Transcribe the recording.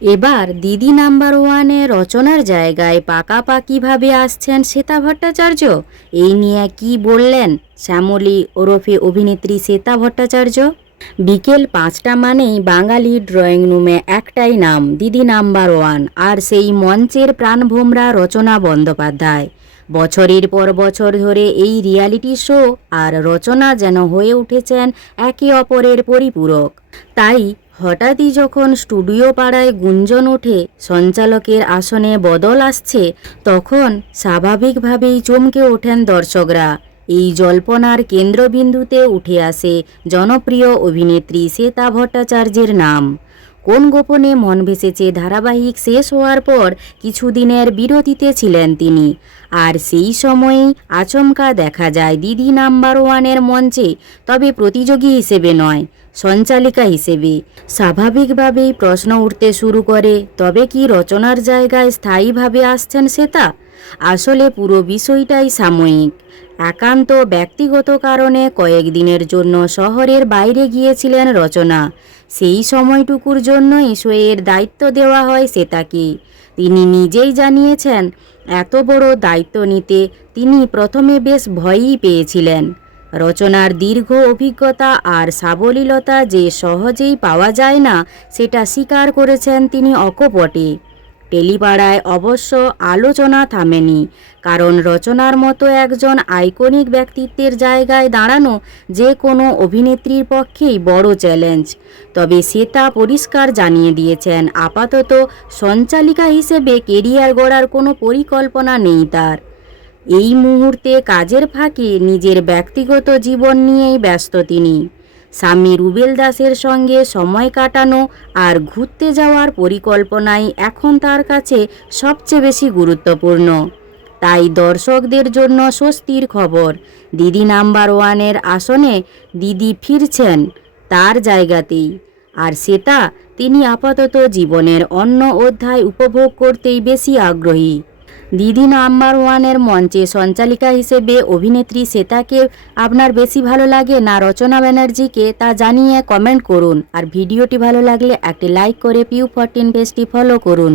এবার দিদি নাম্বার ওয়ানে রচনার জায়গায় পাকাপাকিভাবে আসছেন শ্বেতা ভট্টাচার্য। এই নিয়ে কি বললেন শ্যামলী ওরফে অভিনেত্রী শ্বেতা ভট্টাচার্য? বিকেল 5টা মানেই বাঙালি ড্রয়িং রুমে একটাই নাম, দিদি নাম্বার ওয়ান, আর সেই মঞ্চের প্রাণভোমরা রচনা বন্দ্যোপাধ্যায়। বছরের পর বছর ধরে এই রিয়ালিটি শো আর রচনা যেন হয়ে উঠেছেন একে অপরের পরিপূরক। তাই হঠাৎই যখন স্টুডিও পাড়ায় গুঞ্জন ওঠে সঞ্চালকের আসনে বদল আসছে, তখন স্বাভাবিকভাবেই চমকে ওঠেন দর্শকরা। এই জল্পনার কেন্দ্রবিন্দুতে উঠে আসে জনপ্রিয় অভিনেত্রী শ্বেতা ভট্টাচার্যের নাম। কোন গোপনে মন ভেসেছে ধারাবাহিক শেষ হওয়ার পর কিছুদিনের বিরতিতে ছিলেন তিনি, আর সেই সময়েই আচমকা দেখা যায় দিদি নাম্বার ওয়ানের মঞ্চে, তবে প্রতিযোগী হিসেবে নয়, সঞ্চালিকা হিসেবে। স্বাভাবিকভাবেই প্রশ্ন উঠতে শুরু করে, তবে কি রচনার জায়গায় স্থায়ীভাবে আসছেন শ্বেতা? আসলে পুরো বিষয়টাই সাময়িক। একান্ত ব্যক্তিগত কারণে কয়েকদিনের জন্য শহরের বাইরে গিয়েছিলেন রচনা। সেই সময়টুকুর জন্যই শোয়ের দায়িত্ব দেওয়া হয় শ্বেতাকে। তিনি নিজেই জানিয়েছেন, এত বড় দায়িত্ব নিতে তিনি প্রথমে বেশ ভয়ই পেয়েছিলেন। রচনার দীর্ঘ অভিজ্ঞতা আর সাবলীলতা যে সহজেই পাওয়া যায় না, সেটা স্বীকার করেছেন তিনি অকপটে। টেলিপাড়ায় অবশ্য আলোচনা থামেনি, কারণ রচনার মতো একজন আইকনিক ব্যক্তিত্বের জায়গায় দাঁড়ানো যে কোনো অভিনেত্রীর পক্ষেই বড় চ্যালেঞ্জ। তবে শ্বেতা পরিষ্কার জানিয়ে দিয়েছেন, আপাতত সঞ্চালিকা হিসেবে কেরিয়ার গড়ার কোনো পরিকল্পনা নেই তার। এই মুহূর্তে কাজের ফাঁকে নিজের ব্যক্তিগত জীবন নিয়েই ব্যস্ত তিনি। স্বামী রুবেল দাসের সঙ্গে সময় কাটানো আর ঘুরতে যাওয়ার পরিকল্পনাই এখন তার কাছে সবচেয়ে বেশি গুরুত্বপূর্ণ। তাই দর্শকদের জন্য স্বস্তির খবর, দিদি নাম্বার ওয়ানের আসনে দিদি ফিরছেন তার জায়গাতেই। আর শ্বেতা, তিনি আপাতত জীবনের অন্য অধ্যায় উপভোগ করতেই বেশি আগ্রহী। দিদি নাম্বার ওয়ানের মঞ্চে সঞ্চালিকা হিসেবে অভিনেত্রী শ্বেতাকে আপনার বেশি ভালো লাগে না রচনা ব্যানার্জিকে, তা জানিয়ে কমেন্ট করুন। আর ভিডিওটি ভালো লাগলে একটি লাইক করে PU14 পেজটি ফলো করুন।